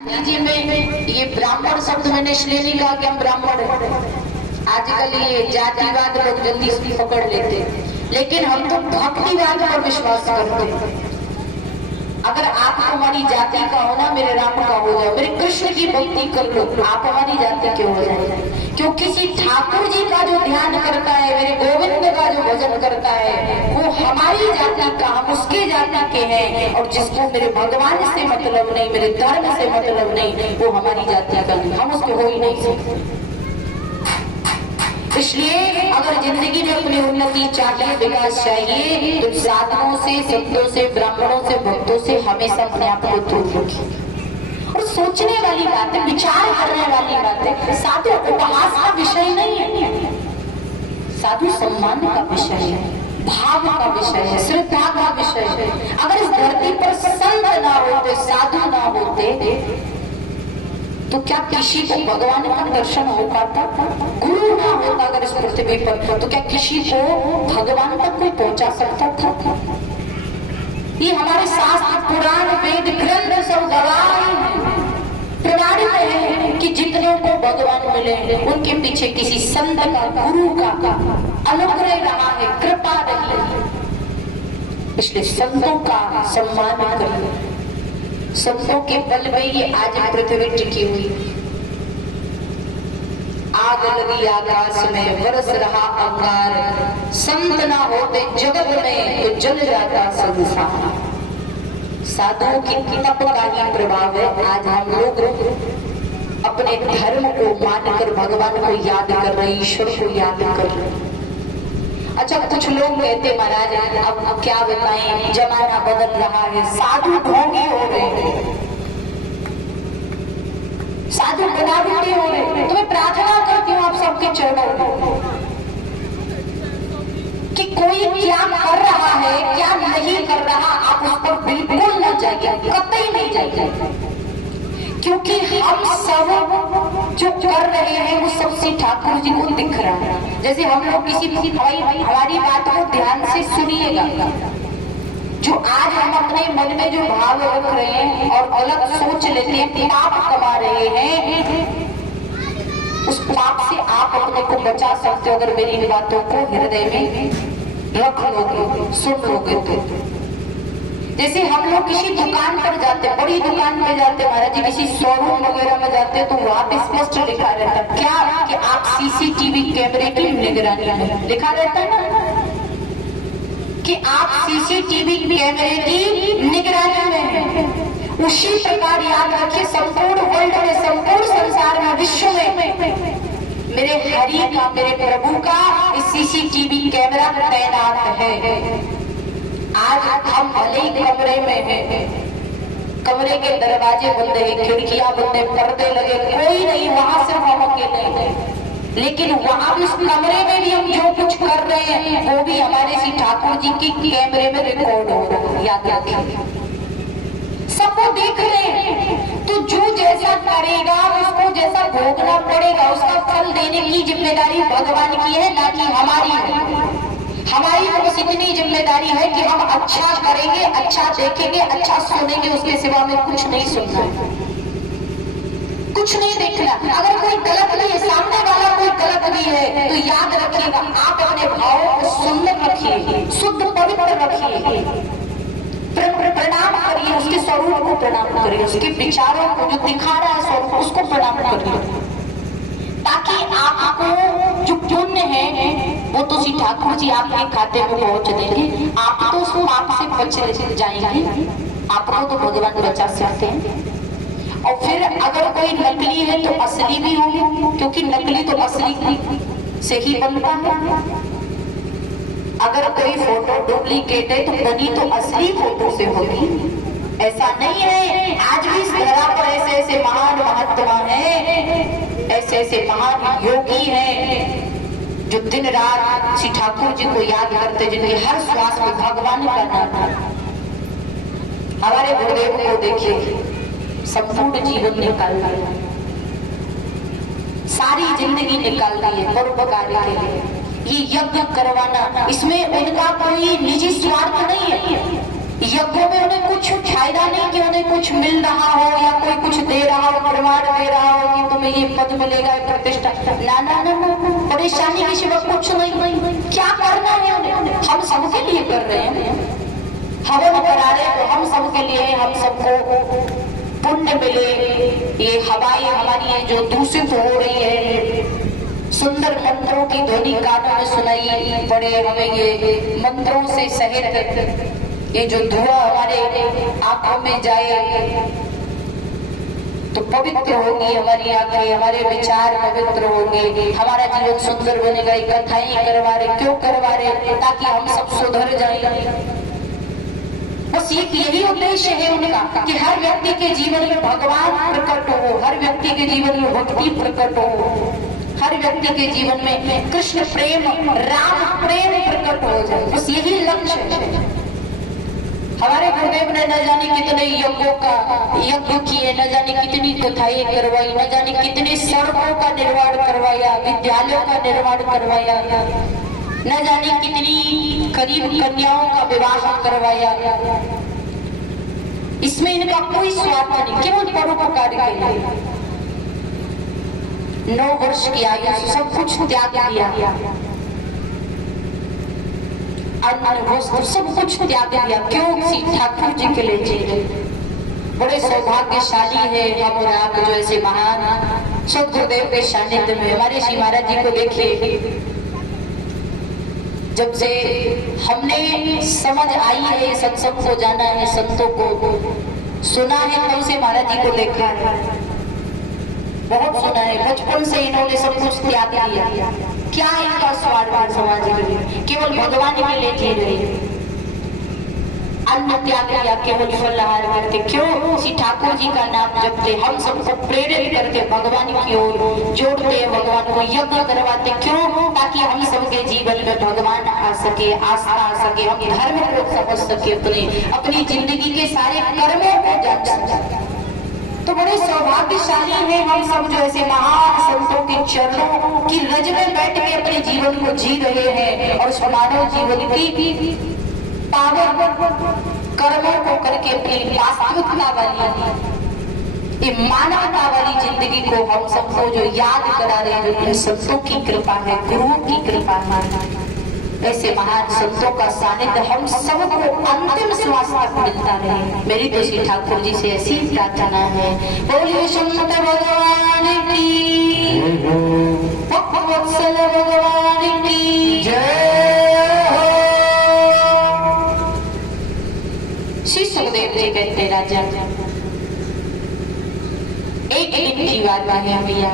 जी में ये ब्राह्मण शब्द मैंने इसलिए नहीं कहा कि हम ब्राह्मण हैं। आजकल ये जातिवाद लोग जल्दी से पकड़ लेते हैं, लेकिन हम तो भक्तिवाद पर विश्वास करते हैं। अगर आप हमारी जाति का हो ना, मेरे राम का हो जाओ, मेरे कृष्ण की भक्ति कर लो, आप हमारी जाति क्यों हो जाए? क्यों किसी ठाकुर जी का जो ध्यान करता है, मेरे गोविंद का जो भजन करता है, वो हमारी जाति का, हम उसके जाति के हैं। और जिसको मेरे भगवान से मतलब नहीं, मेरे धर्म से मतलब नहीं, वो हमारी जाति का नहीं, हम उसके हो ही नहीं सकते। इसलिए अगर जिंदगी में अपनी उन्नति चाहिए, विकास चाहिए, तो साधुओं से, संतों से, ब्राह्मणों से, भक्तों से हमेशा अपने आप को दूर रखिए। और सोचने वाली बात है, विचार करने वाली बात है। साधु उपहास का विषय नहीं है, साधु सम्मान का विषय है, भाव का विषय है, श्रद्धा का विषय है। अगर इस धरती पर संत ना होते, साधु ना होते, तो क्या किसी को भगवान का दर्शन हो पाता? गुरु ना होता अगर इस पृथ्वी पर, तो क्या किसी को भगवान तक कोई पहुंचा सकता था? ये हमारे शास्त्र, पुराण, वेद, ग्रंथ सब गवाह प्रमाणित है कि जितनों को भगवान मिले उनके पीछे किसी संत का, गुरु का अनुग्रह रहा है, कृपा रही है। इसलिए संतों का सम्मान करिए। संतों के बल में ये आज पृथ्वी टिकी हुई। आग लगी आकाश में, बरस रहा अंगार, संत ना होते जगत में तो जल जाता संसार। साधुओं की तप का ही प्रभाव है आज हम लोग अपने धर्म को मानकर भगवान को याद कर रहे, ईश्वर को याद कर रहे। अच्छा, कुछ लोग कहते महाराज अब क्या बताएं, जमाना बदल रहा है, साधु ढोंगी हो रहे हैं, साधु बनावटी हो रहे हैं। तो मैं प्रार्थना करती हूँ आप सबके चरणों में कि कोई क्या कर रहा है, क्या नहीं कर रहा, आप उस पर बिल्कुल न जाइए, कतई नहीं जाइए। क्योंकि हम सब जो कर रहे हैं वो सबसे ठाकुर जी को दिख रहा है। जैसे हम लोग किसी हमारी बात को ध्यान से सुनिएगा। जो आज हम अपने मन में जो भाव रख रहे हैं और अलग सोच लेते हैं, पाप कमा रहे हैं, उस पाप से आप अपने को बचा सकते हो अगर मेरी बातों को हृदय में रख लोगे, सुन लोगे तो। जैसे हम लोग किसी दुकान पर जाते, बड़ी दुकान में जाते महाराज जी, किसी शोरूम वगैरह में जाते, तो वहां पे स्पष्ट लिखा रहता है क्या कि आप सीसीटीवी कैमरे की निगरानी में, लिखा रहता है ना कि आप सीसीटीवी कैमरे की निगरानी में हैं। उसी प्रकार याद रखिए, संपूर्ण वर्ल्ड में, संपूर्ण संसार में, विश्व में मेरे हरि का, मेरे प्रभु का सीसीटीवी कैमरा तैनात है। आज हम भले ही कमरे में हैं, कमरे के दरवाजे बंद है, खिड़कियां बंद है, पर्दे लगे, कोई नहीं, वहां सिर्फ हम अकेले हैं। लेकिन वहां उस कमरे में भी हम जो कुछ कर रहे हैं वो भी हमारे श्री ठाकुर जी की कैमरे में रिकॉर्ड हो रहा है। याद रखिए, सब वो देख रहे हैं। तो जो जैसा करेगा उसको जैसा भोगना पड़ेगा, उसका फल देने की जिम्मेदारी भगवान की है, ना कि हमारी है। हमारी बस इतनी जिम्मेदारी है कि हम अच्छा करेंगे, अच्छा देखेंगे, अच्छा सुनेंगे, उसके सिवा में कुछ नहीं सुनना है, कुछ नहीं देखना। अगर कोई गलत भी है, सामने वाला कोई गलत भी है, तो याद रखिएगा आप अपने भावों को सुंदर रखिए, शुद्ध पवित्र रखिए, प्रणाम करिए, उसके स्वरूप को प्रणाम करिए, उसके विचारों को जो दिखा रहा है स्वरूप उसको प्रणाम करिए, ताकि आपको जो पुण्य है वो तो श्री ठाकुर जी आपके खाते में पहुंच देंगे। आप तो उस पाप से बच जाएंगे, आपको तो भगवान बचा सकते हैं। और फिर अगर कोई नकली है तो असली भी होगी, क्योंकि नकली तो असली से ही बनता है। अगर कोई फोटो डुप्लीकेट है तो बनी तो असली फोटो से होगी। ऐसा नहीं है, आज भी इस धरा पर ऐसे ऐसे महान महात्मा हैं, ऐसे ऐसे महान योगी हैं जो दिन रात श्री ठाकुर जी को याद करते, जिनके हर श्वास में भगवान का नाम है। हमारे गुरुदेव को देखिए, संपूर्ण जीवन निकाल दिया, सारी जिंदगी निकाल दी है परोपकार के लिए। ये यज्ञ करवाना, इसमें उनका कोई निजी स्वार्थ नहीं है, यज्ञों में उन्हें कुछ फायदा नहीं कि उन्हें कुछ मिल रहा हो या कोई कुछ दे रहा हो, प्रमाण दे रहा हो कि तुम्हें ये पद मिलेगा, प्रतिष्ठा। ना ना ना ना, परेशानी के सिवा कुछ नहीं। क्या करना है उन्हें? हम सबके लिए कर रहे हैं, हवन करा रहे तो हम सबके लिए, हम सबको पुण्य मिले। ये हवाएं हमारी है जो दूषित हो रही है, सुंदर मंत्रों की ध्वनि कानों में सुनाई पड़े, हमें ये मंत्रों से सहित ये जो धुआं हमारे आंखों में जाए तो पवित्र होगी हमारी आंखें, हमारे विचार पवित्र होंगे, हमारा जीवन सुंदर बनेगा। ये कथाएं करवा रहे, क्यों करवा रहे? ताकि हम सब सुधर जाएं। बस यही उद्देश्य है उनका कि हर व्यक्ति के जीवन में भगवान प्रकट हो, हर व्यक्ति के जीवन में भक्ति प्रकट हो, हर व्यक्ति के जीवन में कृष्ण प्रेम, राम प्रेम प्रकट हो जाए। बस यही लक्ष्य है। हमारे गुरुदेव ने न जाने कितने यज्ञों का यज्ञ किए, न जाने कितनी कथाएं करवाई, न जाने कितने सड़कों का निर्माण करवाया, विद्यालयों का निर्माण करवाया, न जाने कितनी गरीब कन्याओं का विवाह करवाया। इसमें इनका कोई स्वार्थ नहीं, केवल परोपकार के लिए। 9 वर्ष की आयु सब कुछ त्याग दिया, वस्त्र सब कुछ त्याग दिया। क्यों? श्री ठाकुर जी के लिए जी। बड़े सौभाग्यशाली है हम और आप जो ऐसे महान सदगुरुदेव के सानिध्य में। हमारे श्री महाराज जी को देखिए, जब से हमने समझ आई है, सत्संग को जाना है, संतों को सुना है, तब से महाराज जी को देखा है, बहुत सुना है। बचपन से इन्होंने सब कुछ त्याग दिया। क्या इनका स्वार्थ समाज के लिए? केवल भगवान के लिए जी रहे, अन्न त्याग किया, केवल फलाहार करते। क्यों? श्री ठाकुर जी का नाम जपते, हम सबको प्रेरित करके भगवान की ओर जोड़ते हैं, भगवान को यज्ञ करवाते। क्यों? ताकि हम सबके जीवन में भगवान आ सके, आस्था आ सके, हम धर्म को समझ सके, अपनी जिंदगी के सारे कर्मों को जान सके। तो बड़े सौभाग्यशाली हैं हम सब जो ऐसे महान संतों के चरणों की रज में बैठ के अपने जीवन को जी रहे हैं और मानव जीवन की पावन कर्मों को करके अपनी वास्तविकता वाली, ये मानवता वाली जिंदगी को हम सबको जो याद करा रहे हैं, जो इन संतों की कृपा है, गुरुओं की कृपा है। ऐसे महान संतों का सानिध्य हम सबको अंतिम श्वास तक मिलता रहे। मेरी तो श्री ठाकुर जी से ऐसी प्रार्थना है। बोलिए संत भगवान की, भक्तवत्सल भगवान की जय हो। श्री सुखदेव जी कहते, राजा एक दिन की बात है भैया,